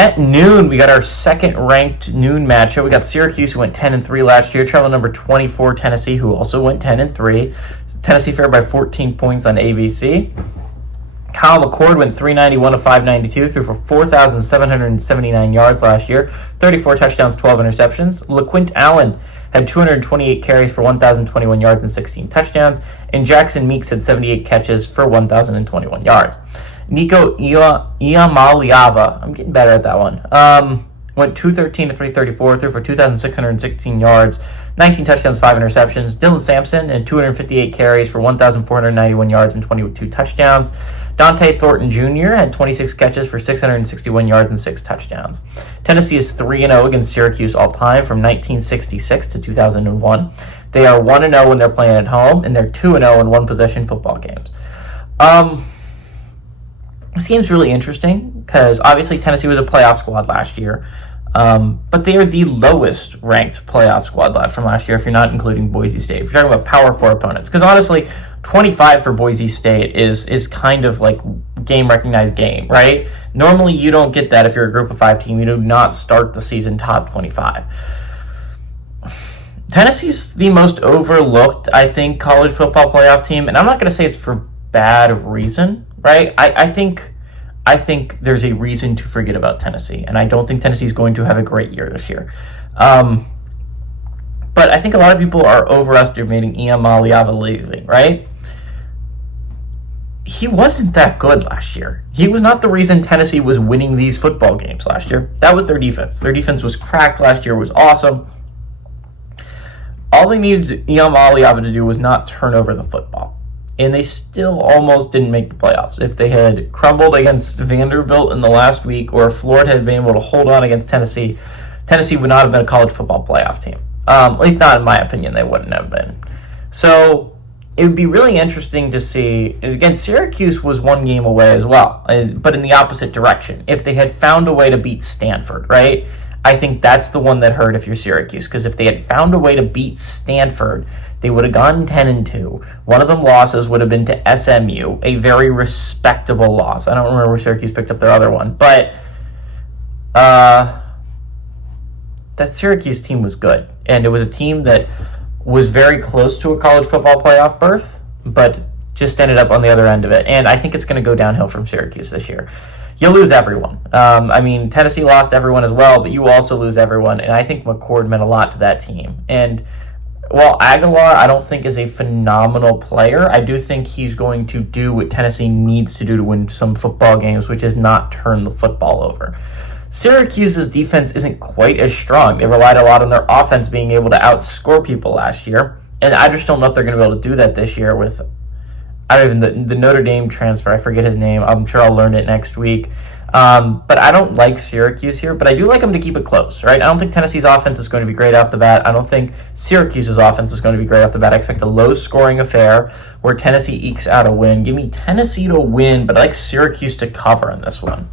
At noon, we got our second-ranked noon matchup. We got Syracuse, who went 10-3 last year, traveling number 24, Tennessee, who also went 10-3. Tennessee favored by 14 points on ABC. Kyle McCord went 391 to 592, threw for 4,779 yards last year, 34 touchdowns, 12 interceptions. LaQuint Allen had 228 carries for 1,021 yards and 16 touchdowns, and Jackson Meeks had 78 catches for 1,021 yards. Nico Iamaleava, I'm getting better at that one, went 213 to 334, threw for 2,616 yards, 19 touchdowns, 5 interceptions. Dylan Sampson had 258 carries for 1,491 yards and 22 touchdowns. Dante Thornton Jr. had 26 catches for 661 yards and 6 touchdowns. Tennessee is 3-0 against Syracuse all-time from 1966 to 2001. They are 1-0 when they're playing at home, and they're 2-0 in one-possession football games. This game's really interesting because obviously Tennessee was a playoff squad last year, but they are the lowest ranked playoff squad from last year if you're not including Boise State. If you're talking about Power 4 opponents, because honestly, 25 for Boise State is kind of like game-recognized game, right? Normally you don't get that if you're a group of 5 team. You do not start the season top 25. Tennessee's the most overlooked, I think, college football playoff team, and I'm not going to say it's for bad reason, right? I think there's a reason to forget about Tennessee, and I don't think Tennessee's going to have a great year this year. But I think a lot of people are overestimating Iamaleava leaving, right? He wasn't that good last year. He was not the reason Tennessee was winning these football games last year. That was their defense. Their defense was cracked last year, was awesome. All they needed Iamaleava to do was not turn over the football. And they still almost didn't make the playoffs. If they had crumbled against Vanderbilt in the last week, or if Florida had been able to hold on against Tennessee, Tennessee would not have been a college football playoff team. At least not in my opinion, they wouldn't have been. So it would be really interesting to see. Again, Syracuse was one game away as well, but in the opposite direction. If they had found a way to beat Stanford, right? I think that's the one that hurt if you're Syracuse, because if they had found a way to beat Stanford, they would have gone 10-2. One of them losses would have been to SMU, a very respectable loss. I don't remember where Syracuse picked up their other one, but that Syracuse team was good, and it was a team that was very close to a college football playoff berth, but just ended up on the other end of it. And I think it's going to go downhill from Syracuse this year. You'll lose everyone. Tennessee lost everyone as well, but you also lose everyone, and I think McCord meant a lot to that team. And while Aguilar, I don't think is a phenomenal player, I do think he's going to do what Tennessee needs to do to win some football games, which is not turn the football over. Syracuse's defense isn't quite as strong. They relied a lot on their offense being able to outscore people last year, and I just don't know if they're going to be able to do that this year with the Notre Dame transfer. I forget his name. I'm sure I'll learn it next week. But I don't like Syracuse here, but I do like them to keep it close, right? I don't think Tennessee's offense is going to be great off the bat. I don't think Syracuse's offense is going to be great off the bat. I expect a low-scoring affair where Tennessee ekes out a win. Give me Tennessee to win, but I like Syracuse to cover in this one.